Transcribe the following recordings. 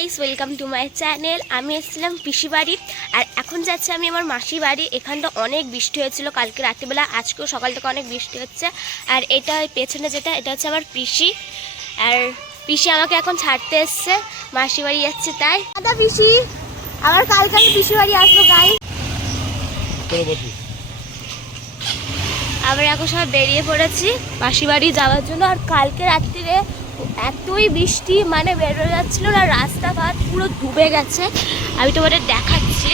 Guys, welcome to my channel. আমি এসেছিলাম পিসি বাড়ি আর এখন যাচ্ছি আমি আমার মাসি বাড়ি। এখানটা অনেক বৃষ্টি হয়েছিল কালকে রাত্রিবেলা, আজকেও সকাল থেকে অনেক বৃষ্টি হচ্ছে। আর এটা পেছনে যেটা, এটা হচ্ছে আমার পিসি। আর পিসি আমাকে এখন ছাড়তে এসছে, মাসি বাড়ি যাচ্ছে তাই। দাদা পিসি, আবার কালকে আমি পিসি বাড়ি আসবো গাইস। আমরা এখন সবাই বেরিয়ে পড়েছি মাসি বাড়ি যাওয়ার জন্য। আর কালকে রাত্রিরে এতই বৃষ্টি, মানে বেরো যাচ্ছিল না, রাস্তাঘাট পুরো ডুবে গেছে। আমি তোমাদের দেখাচ্ছি,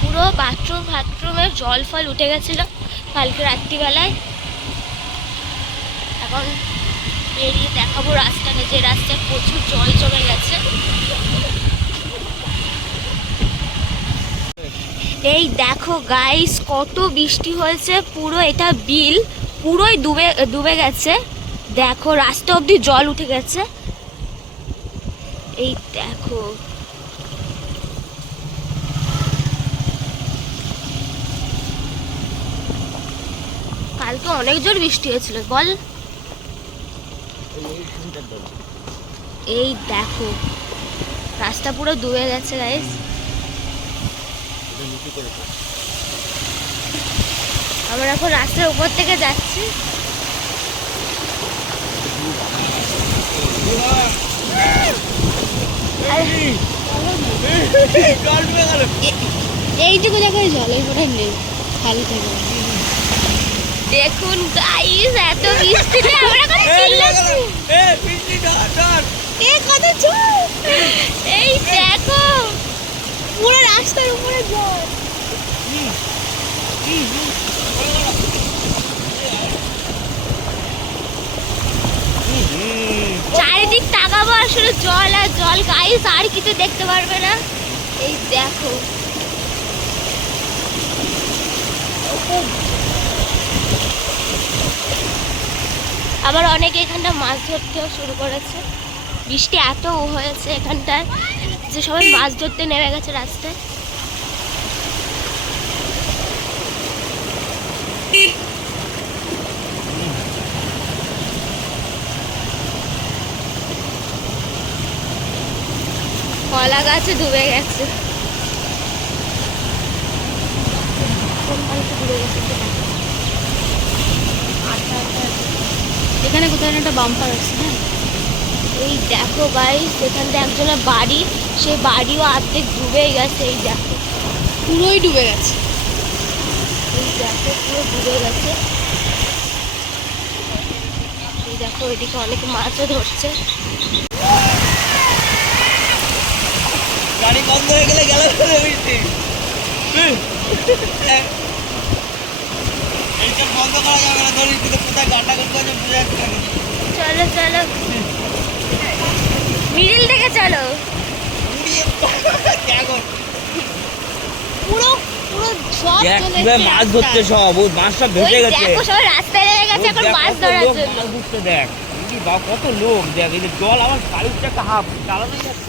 পুরো বাথরুমের জল ফল উঠে গেছিলো কালকে রাত্রিবেলায়। এখন বেরিয়ে দেখাবো রাস্তাটা, যে রাস্তায় প্রচুর জল জমে গেছে। এই দেখো গাইস, কত বৃষ্টি হয়েছে, পুরো এটা বিল পুরোই ডুবে গেছে। দেখো রাস্তা অবধি জল উঠে গেছে। এই দেখো, কালকে অনেক জোর বৃষ্টি হয়েছিল বল। এই দেখো রাস্তা পুরো ডুবে গেছে গাইস। আমরা এখন রাস্তার উপর থেকে যাচ্ছি। এইটুকু জায়গায় জল, এই বোধহয় নেই, খালি থাকে। দেখুন গাইস, এত বৃষ্টিতে আমরা এই দেখো পুরো রাস্তার উপরে জল। চারিদিক তাকাবো আর শুধু জল আর জল গাইস, আর কিছু দেখতে পারবে না। এই দেখো আবার অনেকে এখানটা মাছ ধরতেও শুরু করেছে। বৃষ্টি এত হয়েছে এখানটায় যে সবাই মাছ ধরতে নেমে গেছে রাস্তায়। কলা গাছে ডুবে গেছে। এখানে কোথাও একটা বাম্পার আছে না। এই দেখো গাইস, এখানটা একজনের বাড়ি, সেই বাড়িও অর্ধেক ডুবে গেছে। এই দেখো পুরোই ডুবে গেছে। এই দেখো পুরো ডুবে গেছে। এই দেখো ওইদিকে অনেকে মাছও ধরছে। গাড়ি বন্ধ হয়ে গেলে গেল এইসব বন্ধ করা যাবে না, ধরি কিন্তু কোথায় গানটা করতে হবে বুঝে যাচ্ছে না। চলো চলো, মিডিল থেকে চলো। পুরো পুরো সব চলে দেখ মাছ ধরতে, সব ওই মাছটা ভেসে গেছে। দেখো সবাই রাস্তায় নেমে গেছে এখন মাছ ধরার জন্য। মাছ ধরতে দেখ কত লোক, দেখ এই যে জল আমার গাড়িটা একটা হাফ চালানোই যাচ্ছে।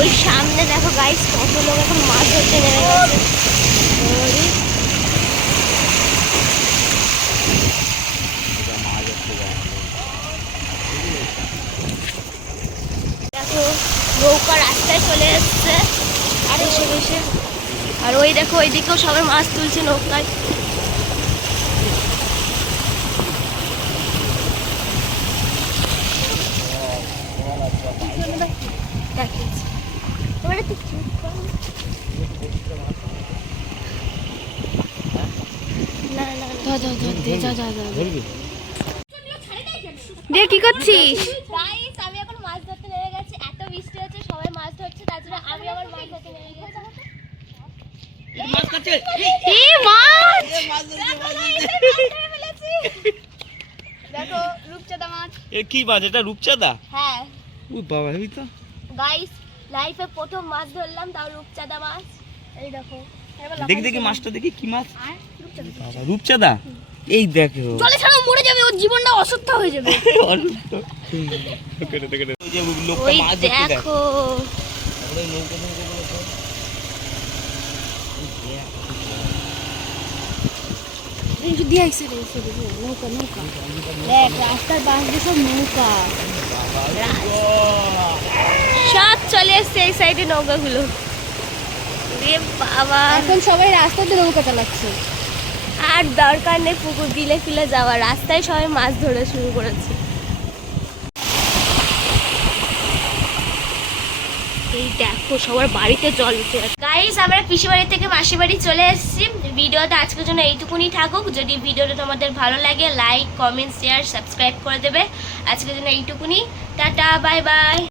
ওই সামনে দেখো গাইস, কত লোক এখন মাছ ধরতে নেমে গেছে। দেখো নৌকা রাস্তায় চলে এসছে আর এসে বসে। আর ওই দেখো ওইদিকেও সবাই মাছ তুলছে নৌকায়। দে, কি করছিস? গাইস, আমি এখন মাছ ধরতে নেমে গেছি। এত বৃষ্টি হচ্ছে, সবাই মাছ ধরছে, তার জন্য আমি আবার মাছ ধরতে নেমে গেছি। মাছ কাটছে, এই মাছ! মাছ ধরছে, মাছ ধরছে। দেখো রূপচাঁদা মাছ। এ কি মাছ? এটা রূপচাঁদা? হ্যাঁ ও বাবা, হেবি তো গাইস, লাইফে প্রথম মাছ ধরলাম, তাও রূপচাঁদা মাছ। এই দেখো দেখি দেখি মাছটা দেখি, কি মাছ? বাবা, রূপচাঁদা। এই দেখো জলে ছাড়া মরে যাবে, ওর জীবনটা অসুস্থ হয়ে যাবে। ওই যে লোকটা ওই মাছ ধরতে দেয়। দেখো তারপরে নৌকা নৌকাগুলো সব। দিয়ে আইসে রে নৌকা নৌকা দেখ রাস্তার পাশ দিয়ে সব নৌকা সব চলে এসছে এই সাইডে নৌকাগুলো। রে বাবা, এখন সবাই রাস্তাতে নৌকা চালাচ্ছে। আর দরকার নেই পুকুর বিলে ফিলে যাওয়া, রাস্তায় সবাই মাছ ধরা শুরু করেছে। এই দেখো সবার বাড়িতে জল উঠে গাইস, আমরা পিসি বাড়ি থেকে মাসি বাড়ি চলে এসেছি। ভিডিওটা আজকের জন্য এইটুকুনি থাকুক। যদি ভিডিওটা তোমাদের ভালো লাগে লাইক কমেন্ট শেয়ার সাবস্ক্রাইব করে দেবে। আজকের জন্য এইটুকুনি, টাটা বাই বাই।